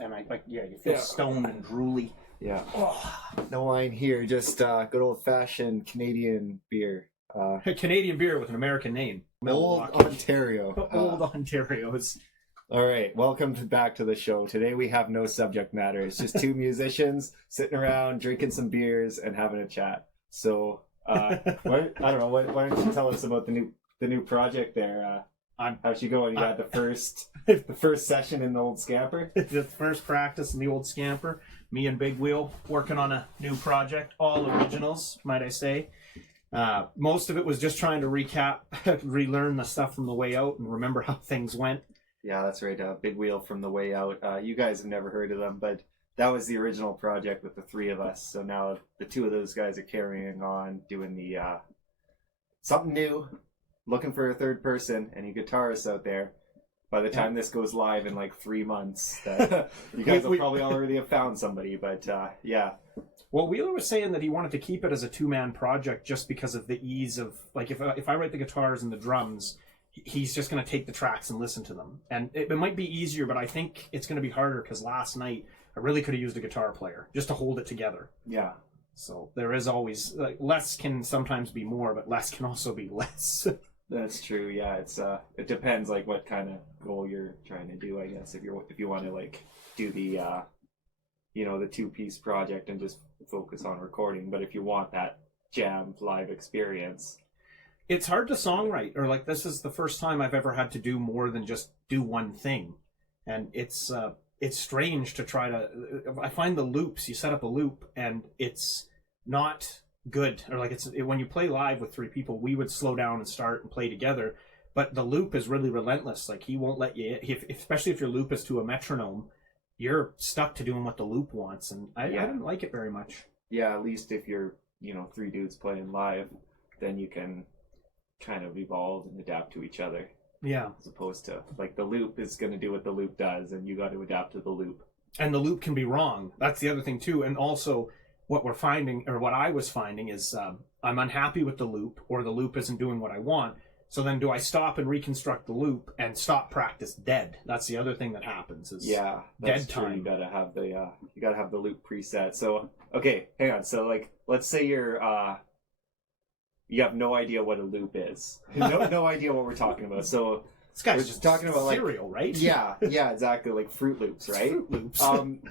and you feel stoned and drooly. Yeah. Oh, no wine here, just good old-fashioned Canadian beer. Canadian beer with an American name. Old Ontario. Old Ontario's. All right, welcome back to the show. Today we have no subject matter. It's just two musicians sitting around, drinking some beers, and having a chat. So, why don't you tell us about the new project there? How'd you go? You had the first session in the old Scamper? The first practice in the old Scamper. Me and Big Wheel working on a new project, all originals, might I say. Most of it was just trying to recap, relearn the stuff from the way out and remember how things went. Yeah, that's right. Big Wheel from the way out. You guys have never heard of them, but that was the original project with the three of us. So now the two of those guys are carrying on, doing the something new, looking for a third person, any guitarists out there. By the time this goes live in like 3 months, that you guys will probably already have found somebody. But yeah. Well, Wheeler was saying that he wanted to keep it as a two-man project just because of the ease of, like, if I write the guitars and the drums, he's just going to take the tracks and listen to them. And it might be easier, but I think it's going to be harder because last night I really could have used a guitar player just to hold it together. Yeah. So there is always, less can sometimes be more, but less can also be less. That's true. Yeah, it depends like what kind of goal you're trying to do, I guess. If you want to like do the the two-piece project and just focus on recording, but if you want that jam live experience, it's hard to songwrite, or like this is the first time I've ever had to do more than just do one thing, and it's strange to try to. I find the loops. You set up a loop, and it's not good, or like when you play live with three people, we would slow down and start and play together, but the loop is really relentless. Like he won't let you, especially if your loop is to a metronome, you're stuck to doing what the loop wants, and I didn't like it very much. Yeah, at least if you're three dudes playing live, then you can kind of evolve and adapt to each other. Yeah, as opposed to like the loop is going to do what the loop does, and you got to adapt to the loop. And the loop can be wrong. That's the other thing too, and also. What we're finding, or what I was finding, is I'm unhappy with the loop, or the loop isn't doing what I want. So then, do I stop and reconstruct the loop and stop practice dead? That's the other thing that happens. Is that's dead time. True. You gotta have the loop preset. So okay, hang on. So like, let's say you have no idea what a loop is, no idea what we're talking about. So. This guy's just talking about cereal, right? Yeah, exactly, like Fruit Loops, right? Fruit Loops.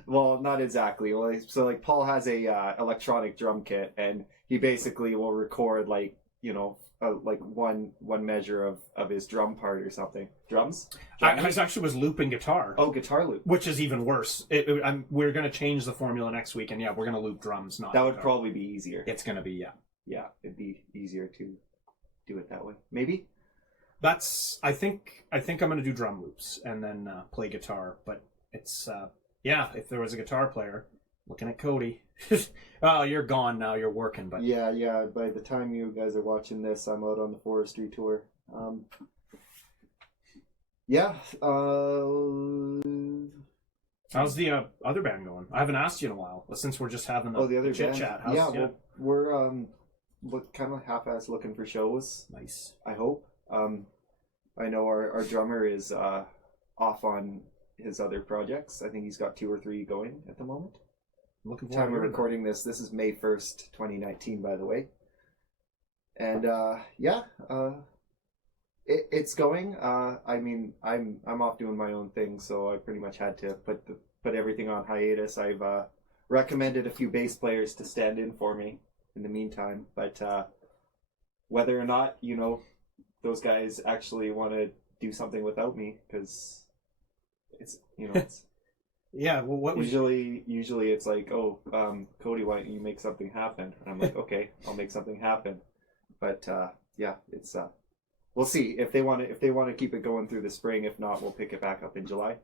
Well, not exactly. Well, so like Paul has a electronic drum kit, and he basically will record like one measure of his drum part or something. Drums? I actually was looping guitar. Oh, guitar loop, which is even worse. We're going to change the formula next week, and we're going to loop drums. Not that would guitar. Probably be easier. It's going to be it'd be easier to do it that way, maybe. I think I'm going to do drum loops and then play guitar. But it's if there was a guitar player, looking at Cody. Oh, you're gone now. You're working, but yeah. By the time you guys are watching this, I'm out on the forestry tour. How's the other band going? I haven't asked you in a while, since we're just having the other chit chat. We're kind of half-ass looking for shows. Nice. I hope. I know our drummer is off on his other projects. I think he's got 2 or 3 going at the moment. Looking forward. Time we're recording this is May 1st, 2019, by the way. And it's going. I mean, I'm off doing my own thing, so I pretty much had to put everything on hiatus. I've recommended a few bass players to stand in for me in the meantime, but whether or not those guys actually want to do something without me, because it's yeah. Well, what usually it's like, Cody, why don't you make something happen? And I'm like, okay, I'll make something happen. But it's we'll see if they want to keep it going through the spring. If not, we'll pick it back up in July.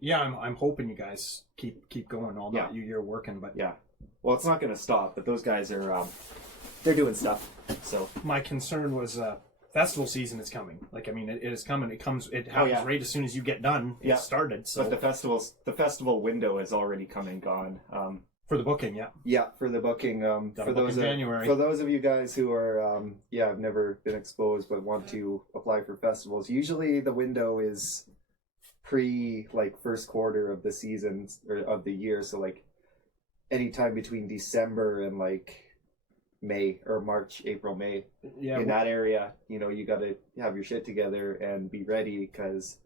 Yeah, I'm hoping you guys keep going all that you're working, but yeah. Well, it's not going to stop. But those guys are they're doing stuff. So my concern was. Festival season is coming. Like, I mean, it is coming. It happens right as soon as you get done. It started. So, but the festival window has already come and gone. For the booking, for the booking. For those of you guys who are have never been exposed but want to apply for festivals, usually the window is first quarter of the season or of the year, so like anytime between December and like May or March, April, May, in that area, you got to have your shit together and be ready, because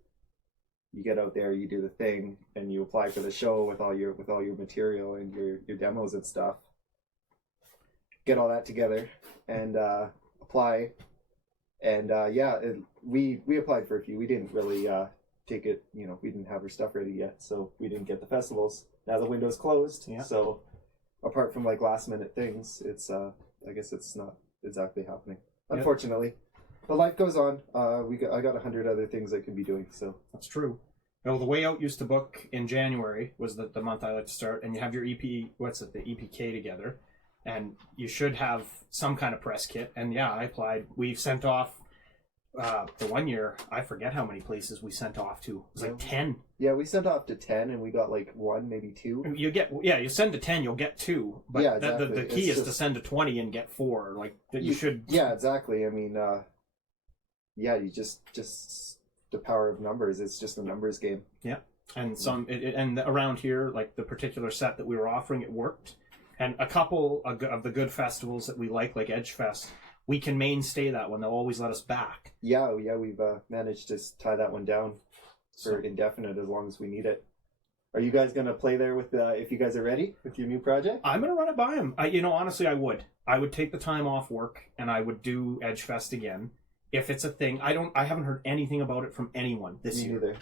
you get out there, you do the thing, and you apply for the show with all your material and your demos and stuff. Get all that together and apply. And we applied for a few. We didn't really take it, we didn't have our stuff ready yet, so we didn't get the festivals. Now the window's closed, so apart from like last minute things, it's I guess it's not exactly happening, unfortunately. But life goes on. I got 100 other things I can be doing, so that's true. Well, the Way Out used to book in January was the month I like to start, and you have your EP, the EPK together, and you should have some kind of press kit. And yeah, I applied. We've sent off the one year, I forget how many places we sent off to. It was like 10. Yeah, we sent off to 10, and we got like 1, maybe 2. You send to 10, you'll get 2. But yeah, exactly. The key is to send to 20 and get 4. Like you should. Yeah, exactly. I mean, you just the power of numbers. It's just a numbers game. Yeah, and and around here, like the particular set that we were offering, it worked. And a couple of the good festivals that we like Edge Fest, we can mainstay that one. They'll always let us back. Yeah, we've managed to tie that one down for indefinite as long as we need it. Are you guys going to play there with if you guys are ready with your new project? I'm going to run it by him. Honestly, I would. I would take the time off work and I would do Edge Fest again. If it's a thing, I haven't heard anything about it from anyone this year. Me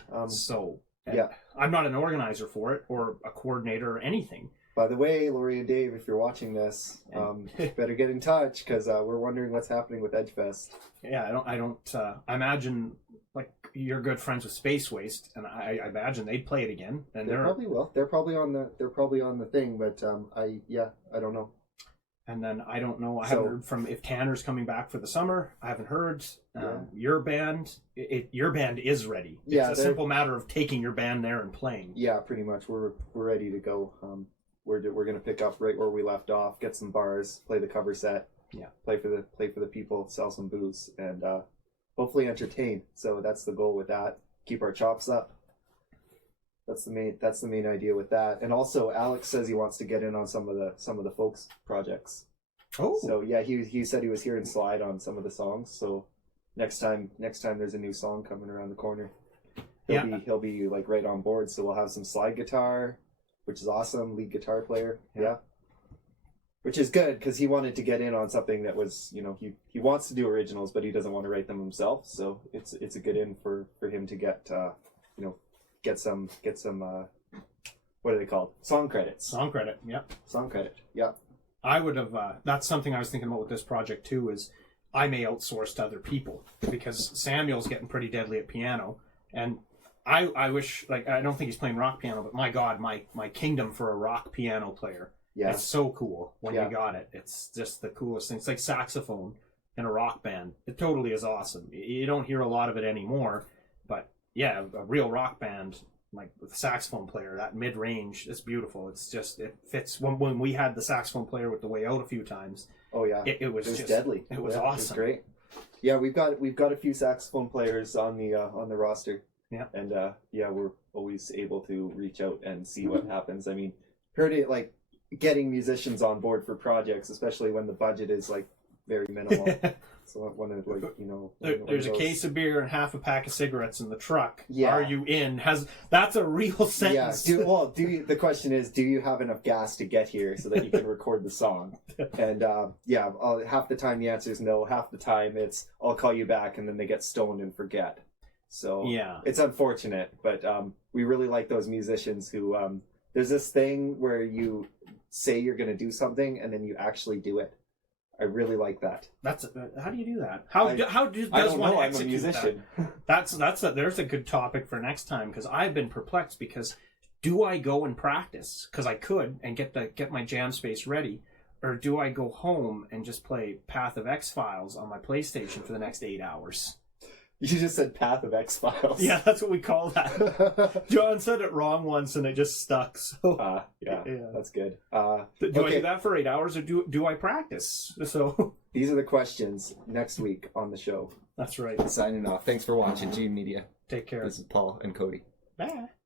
neither. I'm not an organizer for it or a coordinator or anything. By the way, Lori and Dave, if you're watching this, better get in touch, because we're wondering what's happening with Edgefest. Yeah, I imagine like you're good friends with Space Waste, and I imagine they'd play it again. And they probably will. They're probably on the thing, but I don't know. And then I don't know. I haven't heard from if Tanner's coming back for the summer. I haven't heard. Your band, your band is ready. It's a simple matter of taking your band there and playing. Yeah, pretty much. We're ready to go. We're going to pick up right where we left off, get some bars, play the cover set, play for the people, sell some booze, and hopefully entertain. So that's the goal with that. Keep our chops up. That's the main idea with that. And also, Alex says he wants to get in on some of the folks projects. Oh. So yeah, he said he was here and slide on some of the songs. So next time there's a new song coming around the corner, he'll be like right on board. So we'll have some slide guitar, which is awesome. Lead guitar player, which is good because he wanted to get in on something that was, he wants to do originals, but he doesn't want to write them himself. So it's a good in for him to get get some what are they called? Song credits. Song credit, yep. Song credit, yep. I would have. That's something I was thinking about with this project too. Is I may outsource to other people because Samuel's getting pretty deadly at piano, and I wish, like, I don't think he's playing rock piano, but my God, my kingdom for a rock piano player. Yeah. It's so cool when you got it. It's just the coolest thing. It's like saxophone in a rock band. It totally is awesome. You don't hear a lot of it anymore, but yeah, a real rock band, like with a saxophone player, that mid-range, it's beautiful. It's just, it fits. When we had the saxophone player with the Way Out a few times. Oh yeah. It was just deadly. It was awesome. It was great. Yeah, we've got a few saxophone players on the roster. Yeah. And we're always able to reach out and see what happens. I mean, heard it like getting musicians on board for projects, especially when the budget is like very minimal. So one of there's a case of beer and half a pack of cigarettes in the truck. Yeah. Are you in? That's a real sentence. Yeah. The question is, do you have enough gas to get here so that you can record the song? And half the time the answer is no. Half the time it's I'll call you back, and then they get stoned and forget. So it's unfortunate, but we really like those musicians who there's this thing where you say you're going to do something and then you actually do it. I really like that. That's how do you do that? How does one execute I'm a musician. That? There's a good topic for next time, because I've been perplexed. Because do I go and practice because I could and get my jam space ready, or do I go home and just play Path of X-Files on my PlayStation for the next 8 hours? You just said Path of X-Files. Yeah, that's what we call that. John said it wrong once and it just stuck. So that's good. Do I do that for 8 hours, or do I practice? So these are the questions next week on the show. That's right. Signing off. Thanks for watching Gene Media. Take care. This is Paul and Cody. Bye.